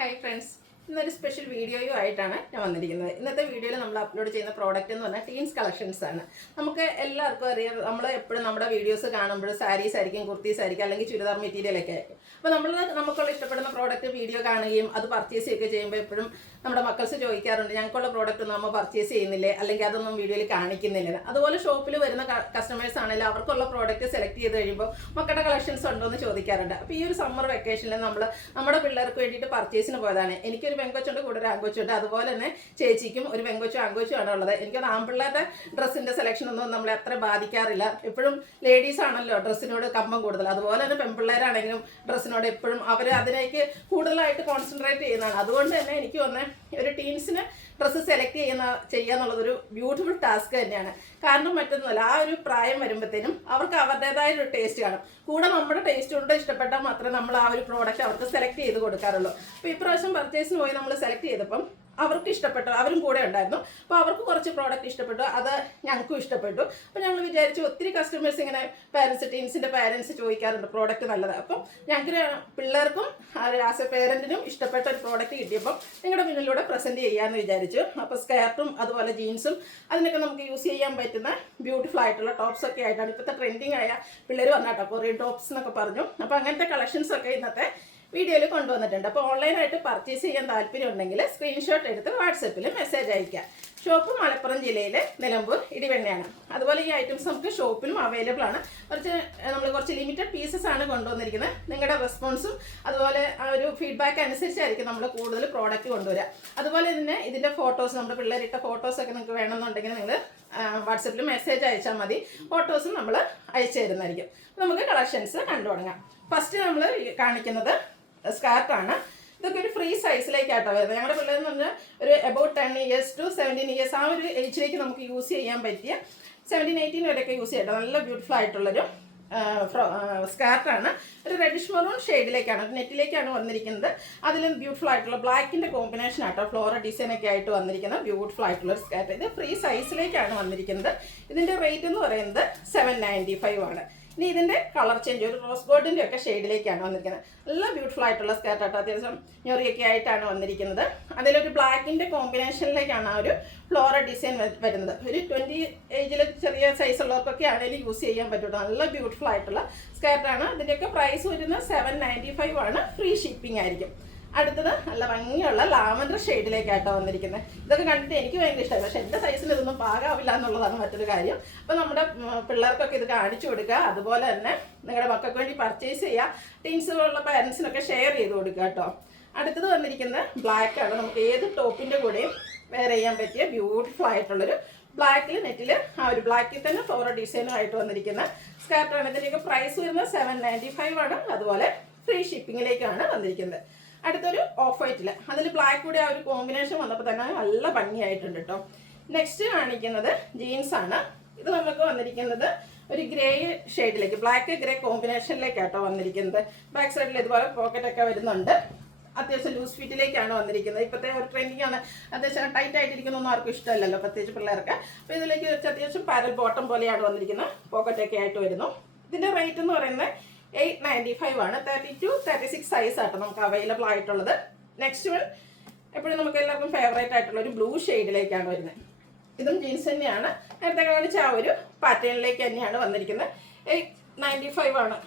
Hi friends. ഇന്നൊരു special വീഡിയോയും ആയിട്ടാണ് ഞാൻ വന്നിരിക്കുന്നത്. ഇന്നത്തെ വീഡിയോയിൽ നമ്മൾ അപ്ലോഡ് ചെയ്യുന്ന പ്രോഡക്റ്റ് എന്ന് പറഞ്ഞാൽ ടീൻസ് കളക്ഷൻസ് ആണ്. നമുക്ക് എല്ലാവർക്കും അറിയാം, നമ്മൾ എപ്പോഴും നമ്മുടെ വീഡിയോസ് കാണുമ്പോൾ സാരീസ് ആയിരിക്കും, കുർത്തീസ് ആയിരിക്കും, അല്ലെങ്കിൽ ചുരിദാർ മെറ്റീരിയലൊക്കെ ആയിരിക്കും. അപ്പോൾ നമുക്കുള്ള ഇഷ്ടപ്പെടുന്ന പ്രോഡക്റ്റ് വീഡിയോ കാണുകയും അത് പർച്ചേസ് ചെയ്യുകയൊക്കെ ചെയ്യുമ്പോൾ എപ്പോഴും നമ്മുടെ മക്കൾസ് ചോദിക്കാറുണ്ട്, ഞങ്ങൾക്കുള്ള പ്രോഡക്റ്റ് ഒന്നും നമ്മൾ പർച്ചേസ് ചെയ്യുന്നില്ലേ, അല്ലെങ്കിൽ അതൊന്നും വീഡിയോയിൽ കാണിക്കുന്നില്ല. അതുപോലെ ഷോപ്പിൽ വരുന്ന കസ്റ്റമേഴ്സ് ആണെങ്കിലും അവർക്കുള്ള പ്രോഡക്റ്റ് സെലക്ട് ചെയ്ത് കഴിയുമ്പോൾ മക്കളുടെ കളക്ഷൻസ് ഉണ്ടോ എന്ന് ചോദിക്കാറുണ്ട്. അപ്പോൾ ഈ ഒരു സമ്മർ വെക്കേഷനിൽ നമ്മുടെ പിള്ളേർക്ക് വേണ്ടിയിട്ട് പർച്ചേസിന് പോയതാണ്. എനിക്കൊരു പെങ്കൊച്ചുണ്ട്, കൂടെ ഒരു ആങ്കൊച്ചുണ്ട്. അതുപോലെ തന്നെ ചേച്ചിക്കും ഒരു പെങ്കൊച്ചും ആങ്കൊച്ചും ആണ് ഉള്ളത്. എനിക്കത് ആൺപിള്ളേരുടെ ഡ്രസ്സിൻ്റെ സെലക്ഷൻ ഒന്നും നമ്മളെ അത്ര ബാധിക്കാറില്ല. എപ്പോഴും ലേഡീസ് ആണല്ലോ ഡ്രസ്സിനോട് കമ്പം കൂടുതൽ. അതുപോലെ തന്നെ പെൺപിള്ളേരാണെങ്കിലും ഡ്രസ്സിനോട് എപ്പോഴും അവർ അതിലേക്ക് കൂടുതലായിട്ട് കോൺസെൻട്രേറ്റ് ചെയ്യുന്നതാണ്. അതുകൊണ്ട് തന്നെ എനിക്ക് വന്ന ഒരു ടീൻസിന് ഡ്രസ്സ് സെലക്ട് ചെയ്യാന്നുള്ളതൊരു ബ്യൂട്ടിഫുൾ ടാസ്ക് തന്നെയാണ്. കാരണം മറ്റൊന്നുമല്ല, ആ ഒരു പ്രായം വരുമ്പോഴത്തേനും അവർക്ക് അവരുടേതായ ഒരു ടേസ്റ്റ് കാണും. കൂടെ നമ്മുടെ ടേസ്റ്റ് കൊണ്ട് ഇഷ്ടപ്പെട്ടാൽ മാത്രമേ നമ്മൾ ആ ഒരു പ്രോഡക്റ്റ് അവർക്ക് സെലക്ട് ചെയ്ത് കൊടുക്കാറുള്ളൂ. അപ്പോൾ ഇപ്രാവശ്യം പർച്ചേസിന് പോയി നമ്മൾ സെലക്ട് ചെയ്തപ്പം അവർക്ക് ഇഷ്ടപ്പെട്ടു, അവരും കൂടെ ഉണ്ടായിരുന്നു. അപ്പോൾ അവർക്ക് കുറച്ച് പ്രോഡക്റ്റ് ഇഷ്ടപ്പെട്ടു, അത് ഞങ്ങൾക്കും ഇഷ്ടപ്പെട്ടു. അപ്പോൾ ഞങ്ങൾ വിചാരിച്ചു, ഒത്തിരി കസ്റ്റമേഴ്സ് ഇങ്ങനെ ടീൻസിൻ്റെ പാരൻസ് ചോദിക്കാറുണ്ട് പ്രോഡക്റ്റ് നല്ലത്. അപ്പം ഞങ്ങൾക്ക് പിള്ളേർക്കും ആസ് എ പേരൻറ്റിനും ഇഷ്ടപ്പെട്ട ഒരു പ്രോഡക്റ്റ് കിട്ടിയപ്പം നിങ്ങളുടെ മുന്നിലൂടെ പ്രസൻറ്റ് ചെയ്യാമെന്ന് വിചാരിച്ചു. അപ്പോൾ സ്കേർട്ടും അതുപോലെ ജീൻസും അതിനൊക്കെ നമുക്ക് യൂസ് ചെയ്യാൻ പറ്റുന്ന ബ്യൂട്ടിഫുൾ ആയിട്ടുള്ള ടോപ്സൊക്കെ ആയിട്ടാണ് ഇപ്പോഴത്തെ ട്രെൻഡിങ് ആയ പിള്ളേർ വന്നാട്ടോ, കൊറിയൻ ടോപ്സ് എന്നൊക്കെ പറഞ്ഞു. അപ്പോൾ അങ്ങനത്തെ കളക്ഷൻസൊക്കെ ഇന്നത്തെ വീഡിയോയിൽ കൊണ്ടുവന്നിട്ടുണ്ട്. അപ്പോൾ ഓൺലൈനായിട്ട് പർച്ചേസ് ചെയ്യാൻ താല്പര്യം ഉണ്ടെങ്കിൽ സ്ക്രീൻഷോട്ട് എടുത്ത് വാട്സപ്പിൽ മെസ്സേജ് അയക്കുക. ഷോപ്പ് മലപ്പുറം ജില്ലയിലെ നിലമ്പൂർ ഇടിവെണ്ണയാണ്. അതുപോലെ ഈ ഐറ്റംസ് നമുക്ക് ഷോപ്പിലും അവൈലബിൾ ആണ്. നമ്മൾ കുറച്ച് ലിമിറ്റഡ് പീസസ് ആണ് കൊണ്ടുവന്നിരിക്കുന്നത്. നിങ്ങളുടെ റെസ്പോൺസും അതുപോലെ ആ ഒരു ഫീഡ്ബാക്ക് അനുസരിച്ചായിരിക്കും നമ്മൾ കൂടുതൽ പ്രോഡക്റ്റ് കൊണ്ടുവരിക. അതുപോലെ തന്നെ ഇതിൻ്റെ ഫോട്ടോസ്, നമ്മുടെ പിള്ളേരിട്ട ഫോട്ടോസൊക്കെ നിങ്ങൾക്ക് വേണമെന്നുണ്ടെങ്കിൽ നിങ്ങൾ വാട്സപ്പിൽ മെസ്സേജ് അയച്ചാൽ മതി. ഫോട്ടോസും നമ്മൾ അയച്ചു തരുന്നതായിരിക്കും. നമുക്ക് കളക്ഷൻസ് കണ്ടു തുടങ്ങാം. ഫസ്റ്റ് നമ്മൾ കാണിക്കുന്നത് സ്കാർട്ടാണ്. ഇതൊക്കെ ഒരു ഫ്രീ സൈസിലേക്കാട്ടോ വരുന്നത്. ഞങ്ങളുടെ പിള്ളേരെന്ന് പറഞ്ഞാൽ ഒരു അബൌട്ട് 10 ഇയേഴ്സ് ടു 17 ഇയേഴ്സ് ആ ഒരു ഏജിലേക്ക് നമുക്ക് യൂസ് ചെയ്യാൻ പറ്റിയ 17-18 വരെയൊക്കെ യൂസ് ചെയ്യട്ടോ. നല്ല ബ്യൂട്ടിഫുൾ ആയിട്ടുള്ളൊരു സ്കാർട്ടാണ്. ഒരു റെഡിഷ് മെറൂൺ ഷെയ്ഡിലേക്കാണ്, നെറ്റിലേക്കാണ് വന്നിരിക്കുന്നത്. അതിലും ബ്യൂട്ടിഫുൾ ആയിട്ടുള്ള ബ്ലാക്കിൻ്റെ കോമ്പിനേഷൻ ആട്ടോ, ഫ്ലോറൽ ഡിസൈനൊക്കെ ആയിട്ട് വന്നിരിക്കുന്ന ബ്യൂട്ടിഫുൾ ആയിട്ടുള്ള ഒരു സ്കാർട്ട്. ഇത് ഫ്രീ സൈസിലേക്കാണ് വന്നിരിക്കുന്നത്. ഇതിൻ്റെ റേറ്റ് എന്ന് പറയുന്നത് 795 ആണ്. ഇനി ഇതിൻ്റെ കളർ ചേഞ്ച് ഒരു റോസ് ഗോൾഡിൻ്റെ ഒക്കെ ഷെയ്ഡിലേക്കാണ് വന്നിരിക്കുന്നത്. നല്ല ബ്യൂട്ടിഫുൾ ആയിട്ടുള്ള സ്കേർട്ട് ആട്ടോ, അത്യാവശ്യം ഞൊറിയൊക്കെ ആയിട്ടാണ് വന്നിരിക്കുന്നത്. അതിലൊരു ബ്ലാക്കിൻ്റെ കോമ്പിനേഷനിലേക്കാണ് ആ ഒരു ഫ്ലോറൽ ഡിസൈൻ വരുന്നത്. ഒരു 20 ഏജിൽ ചെറിയ സൈസ് ഉള്ളവർക്കൊക്കെ ആണെങ്കിലും യൂസ് ചെയ്യാൻ പറ്റും. നല്ല ബ്യൂട്ടിഫുൾ ആയിട്ടുള്ള സ്കേർട്ടാണ്. ഇതിൻ്റെയൊക്കെ പ്രൈസ് വരുന്നത് 795 ആണ്. ഫ്രീ ഷിപ്പിംഗ് ആയിരിക്കും. അടുത്തത് നല്ല ഭംഗിയുള്ള ലാവൻഡർ ഷെയ്ഡിലേക്കാട്ടോ വന്നിരിക്കുന്നത്. ഇതൊക്കെ കണ്ടിട്ട് എനിക്ക് ഭയങ്കര ഇഷ്ടമായി, പക്ഷേ എൻ്റെ സൈസിന് ഇതൊന്നും പാകാവില്ല എന്നുള്ളതാണ് മറ്റൊരു കാര്യം. അപ്പോൾ നമ്മുടെ പിള്ളേർക്കൊക്കെ ഇത് കാണിച്ചു കൊടുക്കുക. അതുപോലെ തന്നെ നിങ്ങളുടെ മക്കൾക്ക് വേണ്ടി പർച്ചേസ് ചെയ്യുക. ടീൻസുകളുള്ള പാരൻസിനൊക്കെ ഷെയർ ചെയ്ത് കൊടുക്കുക കേട്ടോ. അടുത്തത് വന്നിരിക്കുന്നത് ബ്ലാക്കാണ്. നമുക്ക് ഏത് ടോപ്പിൻ്റെ കൂടെയും വെയർ ചെയ്യാൻ പറ്റിയ ബ്യൂട്ടിഫുൾ ആയിട്ടുള്ളൊരു ബ്ലാക്കിൽ നെറ്റിൽ ആ ഒരു ബ്ലാക്കിൽ തന്നെ ഫ്ലോറൽ ഡിസൈനും ആയിട്ട് വന്നിരിക്കുന്ന സ്കാർട്ടാണ്. ഇതിൻ്റെയൊക്കെ പ്രൈസ് വരുന്നത് 795 ആണ്. അതുപോലെ ഫ്രീ ഷിപ്പിങ്ങിലേക്കാണ് വന്നിരിക്കുന്നത്. അടുത്തൊരു ഓഫ് വൈറ്റിൽ അതിൽ ബ്ലാക്ക് കൂടി ആ ഒരു കോമ്പിനേഷൻ വന്നപ്പോൾ തന്നെ നല്ല ഭംഗിയായിട്ടുണ്ട് കേട്ടോ. നെക്സ്റ്റ് കാണിക്കുന്നത് ജീൻസാണ്. ഇത് നമുക്ക് വന്നിരിക്കുന്നത് ഒരു ഗ്രേ ഷെയ്ഡിലേക്ക്, ബ്ലാക്ക് ഗ്രേ കോമ്പിനേഷനിലേക്കാട്ടോ വന്നിരിക്കുന്നത്. ബാക്ക് സൈഡിൽ ഇതുപോലെ പോക്കറ്റൊക്കെ വരുന്നുണ്ട്. അത്യാവശ്യം ലൂസ് ഫിറ്റിലേക്കാണ് വന്നിരിക്കുന്നത്. ഇപ്പോഴത്തെ ഒരു ട്രെൻഡിങ് ആണ്. അത്യാവശ്യം ടൈറ്റ് ആയിട്ടിരിക്കുന്നൊന്നും ആർക്കും ഇഷ്ടമല്ലല്ലോ, പ്രത്യേകിച്ച് പിള്ളേർക്ക്. അപ്പോൾ ഇതിലേക്ക് വെച്ച് അത്യാവശ്യം പാരൽ ബോട്ടം പോലെയാണ് വന്നിരിക്കുന്നത്. പോക്കറ്റൊക്കെ ആയിട്ട് വരുന്നു. ഇതിൻ്റെ റേറ്റ് എന്ന് പറയുന്നത് 895 ആണ്. 32-36 സൈസ് ആട്ടോ നമുക്ക് അവൈലബിൾ ആയിട്ടുള്ളത്. നെക്സ്റ്റ് വൺ എപ്പോഴും നമുക്ക് എല്ലാവർക്കും ഫേവറേറ്റ് ആയിട്ടുള്ള ഒരു ബ്ലൂ ഷെയ്ഡിലേക്കാണ് വരുന്നത്. ഇതും ജീൻസ് തന്നെയാണ്. നേരത്തെ കാണിച്ച ആ ഒരു പാറ്റേണിലേക്ക് തന്നെയാണ് വന്നിരിക്കുന്നത്. 895 ആണ്.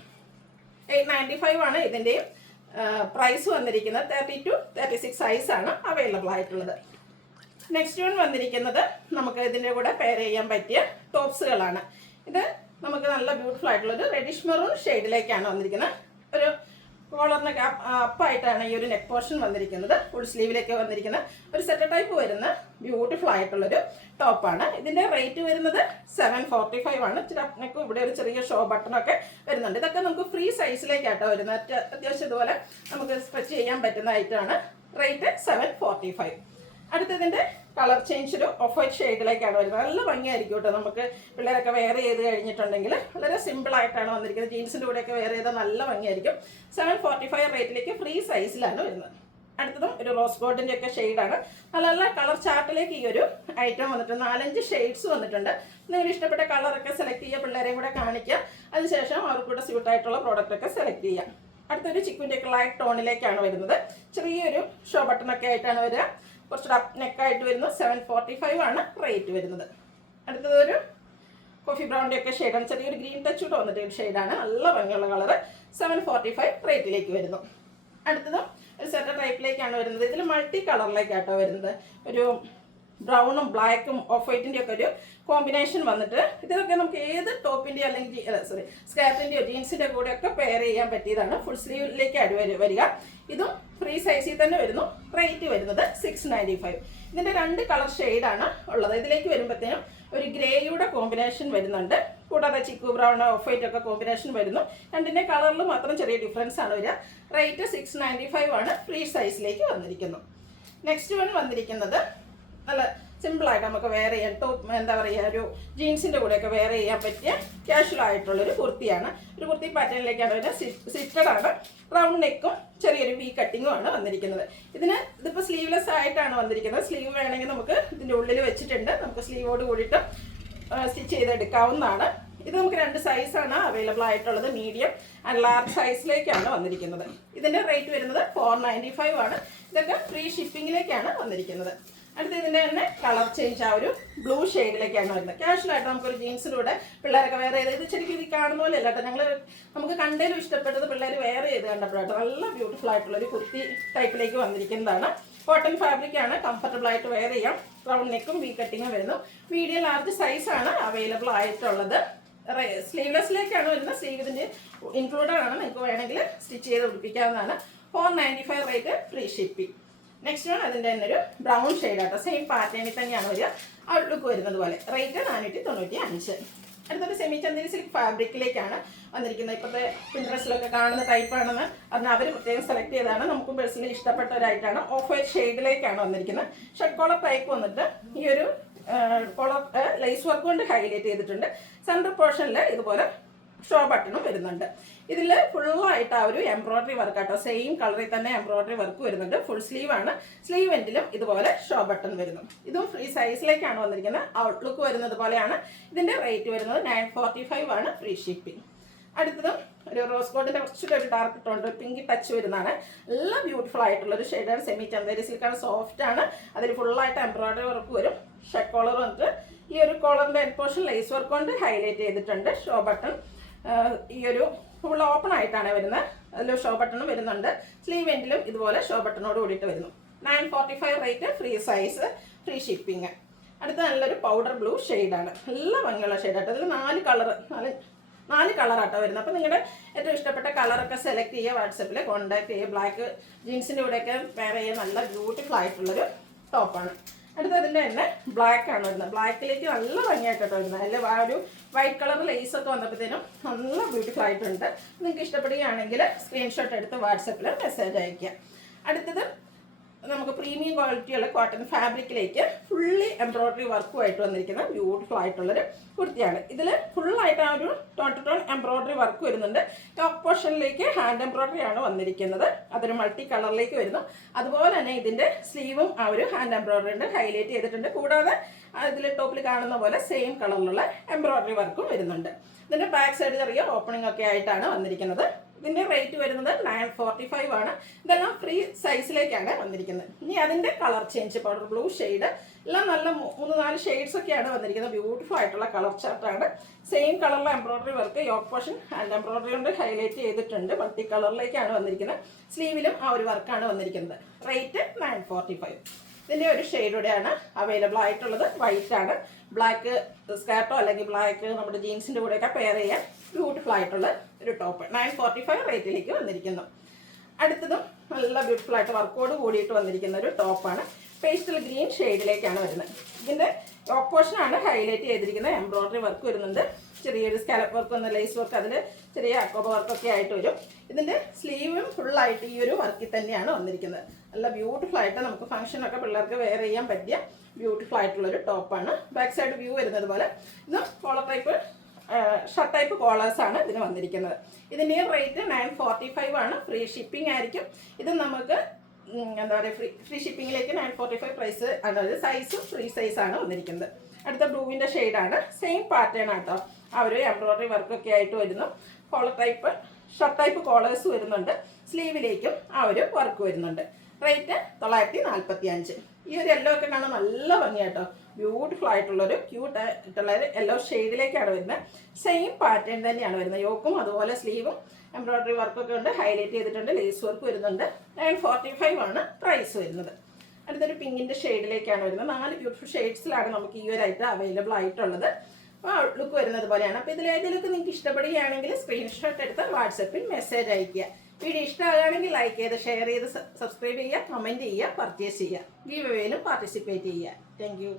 895 ആണ് ഇതിൻ്റെയും പ്രൈസ് വന്നിരിക്കുന്നത്. 32-36 സൈസാണ് അവൈലബിൾ ആയിട്ടുള്ളത്. നെക്സ്റ്റ് വൺ വന്നിരിക്കുന്നത് നമുക്ക് ഇതിൻ്റെ കൂടെ പെയർ ചെയ്യാൻ പറ്റിയ ടോപ്സുകളാണ്. ഇത് നമുക്ക് നല്ല ബ്യൂട്ടിഫുൾ ആയിട്ടുള്ളൊരു റെഡിഷ് മെറൂൺ ഷെയ്ഡിലേക്കാണ് വന്നിരിക്കുന്നത്. ഒരു കോളറിനൊക്കെ അപ്പായിട്ടാണ് ഈ ഒരു നെക്ക് പോർഷൻ വന്നിരിക്കുന്നത്. ഫുൾ സ്ലീവിലേക്ക് വന്നിരിക്കുന്ന ഒരു സെറ്റ് ടൈപ്പ് വരുന്ന ബ്യൂട്ടിഫുൾ ആയിട്ടുള്ളൊരു ടോപ്പാണ്. ഇതിൻ്റെ റേറ്റ് വരുന്നത് 745 ആണ്. നെക്ക് ഇവിടെ ഒരു ചെറിയ ഷോ ബട്ടണൊക്കെ വരുന്നുണ്ട്. ഇതൊക്കെ നമുക്ക് ഫ്രീ സൈസിലേക്കാട്ടോ വരുന്നത്. അത്യാവശ്യം ഇതുപോലെ നമുക്ക് സ്ട്രെച്ച് ചെയ്യാൻ പറ്റുന്ന ഐറ്റമാണ്. റേറ്റ് 745. അടുത്തതിൻ്റെ കളർ ചേഞ്ച് ഒരു ഓഫ് വൈറ്റ് ഷെയ്ഡിലേക്കാണ് വരുന്നത്. നല്ല ഭംഗിയായിരിക്കും കേട്ടോ. നമുക്ക് പിള്ളേരൊക്കെ വെയർ ചെയ്ത് കഴിഞ്ഞിട്ടുണ്ടെങ്കിൽ വളരെ സിമ്പിളായിട്ടാണ് വന്നിരിക്കുന്നത്. ജീൻസിൻ്റെ കൂടെയൊക്കെ വെയർ ചെയ്താൽ നല്ല ഭംഗിയായിരിക്കും. 745 റേറ്റിലേക്ക് ഫ്രീ സൈസിലാണ് വരുന്നത്. അടുത്തതും ഒരു റോസ് ഗോൾഡിൻ്റെ ഒക്കെ ഷെയ്ഡാണ്. നല്ല നല്ല കളർ ചാർട്ടിലേക്ക് ഈ ഒരു ഐറ്റം വന്നിട്ടുണ്ട്. 4-5 ഷെയ്ഡ്സ് വന്നിട്ടുണ്ട്. നിങ്ങൾ ഇഷ്ടപ്പെട്ട കളറൊക്കെ സെലക്ട് ചെയ്യുക, പിള്ളേരെയും കൂടെ കാണിക്കുക. അതിനുശേഷം അവർക്ക് കൂടെ സ്യൂട്ടായിട്ടുള്ള പ്രോഡക്റ്റൊക്കെ സെലക്ട് ചെയ്യുക. അടുത്തൊരു ചിക്കുൻ്റെ ഒക്കെ ലൈറ്റ് ടോണിലേക്കാണ് വരുന്നത്. ചെറിയൊരു ഷോ ബട്ടണൊക്കെ ആയിട്ടാണ് വരിക. കുറച്ചുകൂടെ അപ്പ് നെക്കായിട്ട് വരുന്നത്. 745 ആണ് റേറ്റ് വരുന്നത്. അടുത്തതൊരു കോഫി ബ്രൗണിൻ്റെ ഒക്കെ ഷെയ്ഡാണ്. ചെറിയൊരു ഗ്രീൻ ടച്ച് കൂടെ വന്നിട്ട് ഒരു ഷെയ്ഡാണ്. നല്ല ഭംഗിയുള്ള കളറ്. 745 റേറ്റിലേക്ക് വരുന്നു. അടുത്തതും ഒരു സെറ്റർ ടൈപ്പിലേക്കാണ് വരുന്നത്. ഇതിൽ മൾട്ടി കളറിലേക്കാട്ടോ വരുന്നത്. ഒരു ബ്രൗണും ബ്ലാക്കും ഓഫ് വൈറ്റിൻ്റെ ഒക്കെ ഒരു കോമ്പിനേഷൻ വന്നിട്ട് ഇതൊക്കെ നമുക്ക് ഏത് ടോപ്പിൻ്റെയോ അല്ലെങ്കിൽ സ്കാർട്ടിൻ്റെയോ ജീൻസിൻ്റെ കൂടെയൊക്കെ പെയർ ചെയ്യാൻ പറ്റിയതാണ്. ഫുൾ സ്ലീവിലേക്ക് വരിക. ഇതും ഫ്രീ സൈസിൽ തന്നെ വരുന്നു. റേറ്റ് വരുന്നത് 695. ഇതിൻ്റെ 2 കളർ ഷെയ്ഡാണ് ഉള്ളത്. ഇതിലേക്ക് വരുമ്പോഴത്തേനും ഒരു ഗ്രേയുടെ കോമ്പിനേഷൻ വരുന്നുണ്ട്. കൂടാതെ ചിക്കു ബ്രൗൺ ഓഫ് വൈറ്റ് ഒക്കെ കോമ്പിനേഷൻ വരുന്നു. രണ്ടിൻ്റെ കളറിൽ മാത്രം ചെറിയ ഡിഫറൻസ് ആണ് വരിക. റേറ്റ് 695 ആണ്. ഫ്രീ സൈസിലേക്ക് വന്നിരിക്കുന്നു. നെക്സ്റ്റ് വൺ വന്നിരിക്കുന്നത് നല്ല സിമ്പിളായിട്ട് നമുക്ക് വെയർ ചെയ്യാൻ എന്താ പറയുക, ഒരു ജീൻസിൻ്റെ കൂടെയൊക്കെ വെയർ ചെയ്യാൻ പറ്റിയ കാഷ്വൽ ആയിട്ടുള്ളൊരു കുർത്തിയാണ്. ഒരു കുർത്തി പാറ്റേണിലേക്കാണ് വരുന്നത്. സിറ്റഡാണ്. റൗണ്ട് നെക്കും ചെറിയൊരു വി കട്ടിങ്ങും ആണ് വന്നിരിക്കുന്നത്. ഇതിപ്പോൾ സ്ലീവ്ലെസ് ആയിട്ടാണ് വന്നിരിക്കുന്നത്. സ്ലീവ് വേണമെങ്കിൽ നമുക്ക് ഇതിൻ്റെ ഉള്ളിൽ വെച്ചിട്ടുണ്ട്. നമുക്ക് സ്ലീവോട് കൂടിയിട്ട് സ്റ്റിച്ച് ചെയ്തെടുക്കാവുന്നതാണ്. ഇത് നമുക്ക് 2 സൈസാണ് അവൈലബിൾ ആയിട്ടുള്ളത്. മീഡിയം ആൻഡ് ലാർജ് സൈസിലേക്കാണ് വന്നിരിക്കുന്നത്. ഇതിൻ്റെ റേറ്റ് വരുന്നത് 495 ആണ്. ഇതൊക്കെ ഫ്രീ ഷിപ്പിങ്ങിലേക്കാണ് വന്നിരിക്കുന്നത്. അടുത്ത ഇതിൻ്റെ തന്നെ കളർ ചേഞ്ച് ആ ഒരു ബ്ലൂ ഷെയ്ഡിലേക്കാണ് വരുന്നത്. കാഷ്വലായിട്ട് നമുക്കൊരു ജീൻസിലൂടെ പിള്ളേരൊക്കെ വെയർ ചെയ്ത് ഇത് ശരിക്കും ഇത് കാണുന്ന പോലെ അല്ല കേട്ടോ. നമുക്ക് കണ്ടേലും ഇഷ്ടപ്പെട്ടത് പിള്ളേർ വെയർ ചെയ്ത് കണ്ടപ്പോഴാട്ടോ. നല്ല ബ്യൂട്ടിഫുൾ ആയിട്ടുള്ളൊരു കുർത്തി ടൈപ്പിലേക്ക് വന്നിരിക്കുന്നതാണ്. കോട്ടൺ ഫാബ്രിക് ആണ്. കംഫർട്ടബിൾ ആയിട്ട് വെയർ ചെയ്യാം. റൗണ്ട് നെക്കും വി കട്ടിങ്ങും വരുന്നു. മീഡിയം ലാർജ് സൈസാണ് അവൈലബിൾ ആയിട്ടുള്ളത്. സ്ലീവ്ലെസ്സിലേക്കാണ് വരുന്നത്. സ്ലീവ് ഇതിൻ്റെ ഇൻക്ലൂഡഡ് ആണ്. നിങ്ങൾക്ക് വേണമെങ്കിൽ സ്റ്റിച്ച് ചെയ്ത് പിടിപ്പിക്കാവുന്നതാണ്. 495 rate, free shipping. Next one അതിൻ്റെ തന്നെ ഒരു ബ്രൗൺ ഷെയ്ഡാട്ടോ. സെയിം പാറ്റേണിൽ തന്നെയാണ് വരിക. ഔട്ട്ലുക്ക് വരുന്നത് പോലെ. റേറ്റ് 495. അടുത്തൊരു സെമി ചന്ദേരി സിൽക്ക് ഫാബ്രിക്കിലേക്കാണ് വന്നിരിക്കുന്നത്. ഇപ്പോഴത്തെ പിൻട്രസ്റ്റിലൊക്കെ കാണുന്ന ടൈപ്പാണെന്ന് പറഞ്ഞാൽ അവർ പ്രത്യേകം സെലക്ട് ചെയ്തതാണ്. നമുക്കും പേഴ്സണലി ഇഷ്ടപ്പെട്ടവരായിട്ടാണ്. ഓഫ് വൈറ്റ് ഷെയ്ഡിലേക്കാണ് വന്നിരിക്കുന്നത്. ഷർട്ട് കോളർ ടൈപ്പ് വന്നിട്ട് ഈ ഒരു കോളർ ലേസ് വർക്ക് കൊണ്ട് ഹൈലൈറ്റ് ചെയ്തിട്ടുണ്ട്. സെൻറ്റർ പോർഷനിൽ ഇതുപോലെ ഷോ ബട്ടണും വരുന്നുണ്ട്. ഇതിൽ ഫുള്ളായിട്ട് ആ ഒരു എംബ്രോയ്ഡറി വർക്ക് ആട്ടോ. സെയിം കളറിൽ തന്നെ എംബ്രോയ്ഡറി വർക്ക് വരുന്നുണ്ട്. ഫുൾ സ്ലീവ് ആണ്. സ്ലീവ് എൻഡിലും ഇതുപോലെ ഷോ ബട്ടൺ വരുന്നു. ഇതും ഫ്രീ സൈസിലേക്കാണ് വന്നിരിക്കുന്നത്. ഔട്ട്ലുക്ക് വരുന്നത് പോലെയാണ്. ഇതിൻ്റെ റേറ്റ് വരുന്നത് 945 ആണ്. Free shipping. അടുത്തതും ഒരു റോസ് ഗോൾഡിൻ്റെ കുറച്ചൊരു ഒരു ഡാർക്ക് ടോൺ പിങ്ക് ടച്ച് വരുന്നതാണ്. നല്ല ബ്യൂട്ടിഫുൾ ആയിട്ടുള്ളൊരു ഷെയ്ഡാണ്. സെമി ചന്ദേരി സിൽക്കാണ്. സോഫ്റ്റ് ആണ്. അതിൽ ഫുള്ളായിട്ട് എംബ്രോയ്ഡറി വർക്ക് വരും. ഷർട്ട് കോളർ വന്നിട്ട് ഈ ഒരു കോളറിൻ്റെ എൻഡ് പോർഷൻ ലേസ് വർക്ക് കൊണ്ട് ഹൈലൈറ്റ് ചെയ്തിട്ടുണ്ട്. ഷോ ബട്ടൺ ഈ ഒരു ഫുൾ ഓപ്പൺ ആയിട്ടാണ് വരുന്നത്. അതിൽ ഷോ ബട്ടണും വരുന്നുണ്ട്. സ്ലീവ് എൻഡിലും ഇതുപോലെ ഷോ ബട്ടണോട് കൂടിയിട്ട് വരുന്നു. 945 rate, free size, free shipping. അടുത്ത നല്ലൊരു പൗഡർ ബ്ലൂ ഷെയ്ഡാണ്. നല്ല ഭംഗിയുള്ള ഷെയ്ഡാട്ടോ. അതിൽ 4 കളറാട്ടോ വരുന്നത്. അപ്പോൾ നിങ്ങളുടെ ഏറ്റവും ഇഷ്ടപ്പെട്ട കളറൊക്കെ സെലക്ട് ചെയ്യുക. വാട്സപ്പിൽ കോൺടാക്ട് ചെയ്യുക. ബ്ലാക്ക് ജീൻസിൻ്റെ കൂടെയൊക്കെ വെയർ ചെയ്യുക. നല്ല ബ്യൂട്ടിഫുൾ ആയിട്ടുള്ളൊരു ടോപ്പാണ്. അടുത്തതിൻ്റെ തന്നെ ബ്ലാക്ക് ആണ് വരുന്നത്. ബ്ലാക്കിലേക്ക് നല്ല ഭംഗിയായിട്ടോ വരുന്നത്. അതിൽ ആ ഒരു വൈറ്റ് കളർ ലേസൊക്കെ വന്നപ്പോഴത്തേനും നല്ല ബ്യൂട്ടിഫുൾ ആയിട്ടുണ്ട്. നിങ്ങൾക്ക് ഇഷ്ടപ്പെടുകയാണെങ്കിൽ സ്ക്രീൻഷോട്ട് എടുത്ത് വാട്സപ്പിൽ മെസ്സേജ് അയയ്ക്കുക. അടുത്തത് നമുക്ക് പ്രീമിയം ക്വാളിറ്റിയുള്ള കോട്ടൺ ഫാബ്രിക്കിലേക്ക് ഫുള്ളി എംബ്രോയ്ഡറി വർക്കുമായിട്ട് വന്നിരിക്കുന്ന ബ്യൂട്ടിഫുൾ ആയിട്ടുള്ളൊരു കുർത്തിയാണ്. ഇതിൽ ഫുള്ളായിട്ട് ആ ഒരു tone to tone embroidery work വരുന്നുണ്ട്. ടോപ്പ് പോർഷനിലേക്ക് ഹാൻഡ് എംബ്രോയ്ഡറി ആണ് വന്നിരിക്കുന്നത്. അതൊരു മൾട്ടി കളറിലേക്ക് വരുന്നു. അതുപോലെ തന്നെ ഇതിൻ്റെ സ്ലീവും ആ ഒരു ഹാൻഡ് എംബ്രോയ്ഡറി ഉണ്ട്, ഹൈലൈറ്റ് ചെയ്തിട്ടുണ്ട്. കൂടാതെ ഇതിൽ ടോപ്പിൽ കാണുന്ന പോലെ സെയിം കളറിലുള്ള എംബ്രോയ്ഡറി വർക്കും വരുന്നുണ്ട്. ഇതിൻ്റെ ബാക്ക് സൈഡ് ചെറിയ ഓപ്പണിംഗ് ഒക്കെ ആയിട്ടാണ് വന്നിരിക്കുന്നത്. ഇതിൻ്റെ റേറ്റ് വരുന്നത് 945 ആണ്. ഇതെല്ലാം ഫ്രീ സൈസിലേക്കാണ് വന്നിരിക്കുന്നത്. ഇനി അതിൻ്റെ colour change powder blue shade എല്ലാം നല്ല 3-4 ഷെയ്ഡ്സ് ഒക്കെയാണ് വന്നിരിക്കുന്നത്. ബ്യൂട്ടിഫുൾ ആയിട്ടുള്ള കളർ ചാർട്ടാണ്. സെയിം കളറിലെ embroidery work yoke portion hand embroidery കൊണ്ട് ഹൈലൈറ്റ് ചെയ്തിട്ടുണ്ട്. മൾട്ടി കളറിലേക്കാണ് വന്നിരിക്കുന്നത്. സ്ലീവിലും ആ ഒരു വർക്കാണ് വന്നിരിക്കുന്നത്. റേറ്റ് 945. ഇതിൻ്റെ ഒരു ഷെയ്ഡോടെയാണ് അവൈലബിൾ ആയിട്ടുള്ളത്. വൈറ്റ് ആണ്. ബ്ലാക്ക് സ്കാർട്ടോ അല്ലെങ്കിൽ ബ്ലാക്ക് നമ്മുടെ ജീൻസിൻ്റെ കൂടെയൊക്കെ പെയർ ചെയ്യാൻ ബ്യൂട്ടിഫുൾ ആയിട്ടുള്ള ഒരു ടോപ്പ്. 945 റേറ്റിലേക്ക് വന്നിരിക്കുന്നു. അടുത്തതും നല്ല ബ്യൂട്ടിഫുൾ ആയിട്ട് വർക്കോട് കൂടിയിട്ട് വന്നിരിക്കുന്ന ഒരു ടോപ്പാണ്. പേസ്റ്റൽ ഗ്രീൻ ഷെയ്ഡിലേക്കാണ് വരുന്നത്. ഇതിൻ്റെ ടോപ്പ് പോർഷനാണ് ഹൈലൈറ്റ് ചെയ്തിരിക്കുന്നത്. എംബ്രോയ്ഡറി വർക്ക് വരുന്നുണ്ട്. ചെറിയൊരു സ്കാലപ്പ് വർക്ക് വന്ന ലേസ് വർക്ക്, അതിൽ ചെറിയ അക്കോബ വർക്കൊക്കെ ആയിട്ട് വരും. ഇതിൻ്റെ സ്ലീവും ഫുള്ളായിട്ട് ഈ ഒരു വർക്കിൽ തന്നെയാണ് വന്നിരിക്കുന്നത്. നല്ല ബ്യൂട്ടിഫുൾ ആയിട്ട് നമുക്ക് ഫംഗ്ഷനൊക്കെ പിള്ളേർക്ക് വെയർ ചെയ്യാൻ പറ്റിയ ബ്യൂട്ടിഫുൾ ആയിട്ടുള്ളൊരു ടോപ്പാണ്. ബാക്ക് സൈഡ് വ്യൂ വരുന്നത് പോലെ ഇത് കോളർ ടൈപ്പ് ഷർട്ട് ടൈപ്പ് കോളേഴ്സാണ് ഇതിന് വന്നിരിക്കുന്നത്. ഇതിൻ്റെ റേറ്റ് 945 ആണ്. ഫ്രീ ഷിപ്പിംഗ് ആയിരിക്കും. ഇത് നമുക്ക് എന്താ പറയുക ഫ്രീ ഷിപ്പിങ്ങിലേക്ക് 945 പ്രൈസ് ആണ്. സൈസും ഫ്രീ സൈസാണ് വന്നിരിക്കുന്നത്. അടുത്ത ബ്ലൂവിൻ്റെ ഷെയ്ഡാണ്. സെയിം പാറ്റേൺ ആട്ടോ. ആ ഒരു എംബ്രോയ്ഡറി വർക്കൊക്കെ ആയിട്ട് വരുന്നു. Collar type shirt type collars വരുന്നുണ്ട്. സ്ലീവിലേക്കും ആ ഒരു വർക്ക് വരുന്നുണ്ട്. റേറ്റ് 945. ഈ ഒരു യെല്ലോ ഒക്കെ കാണാൻ നല്ല ഭംഗിയാട്ടോ. ബ്യൂട്ടിഫുൾ ആയിട്ടുള്ളൊരു ക്യൂട്ട് ആയിട്ടുള്ള യെല്ലോ ഷെയ്ഡിലേക്കാണ് വരുന്നത്. സെയിം പാറ്റേൺ തന്നെയാണ് വരുന്നത്. യോക്കും അതുപോലെ സ്ലീവും എംബ്രോയ്ഡറി വർക്കൊക്കെ ഉണ്ട്, ഹൈലൈറ്റ് ചെയ്തിട്ടുണ്ട്, ലേസ് വർക്ക് വരുന്നുണ്ട്. 945 ആണ് പ്രൈസ് വരുന്നത്. അടുത്തൊരു പിങ്കിൻ്റെ ഷെയ്ഡിലേക്കാണ് വരുന്നത്. 4 ബ്യൂട്ടിഫുൾ ഷെയ്ഡ്സിലാണ് നമുക്ക് ഈ ഒരു ഐറ്റം അവൈലബിൾ ആയിട്ടുള്ളത്. ഔട്ട്ലുക്ക് വരുന്നത് പോലെയാണ്. അപ്പോൾ ഇതിലേതിലൊക്കെ നിങ്ങൾക്ക് ഇഷ്ടപ്പെടുകയാണെങ്കിൽ സ്ക്രീൻഷോട്ട് എടുത്ത് വാട്സപ്പിൽ മെസ്സേജ് അയയ്ക്കുക. വീഡിയോ ഇഷ്ടമാകുകയാണെങ്കിൽ ലൈക്ക് ചെയ്ത്, ഷെയർ ചെയ്ത്, സബ്സ്ക്രൈബ് ചെയ്യുക, കമൻറ്റ് ചെയ്യുക, പർച്ചേസ് ചെയ്യുക, ഗീവ് അവേയിലും പാർട്ടിസിപ്പേറ്റ് ചെയ്യുക. Thank you.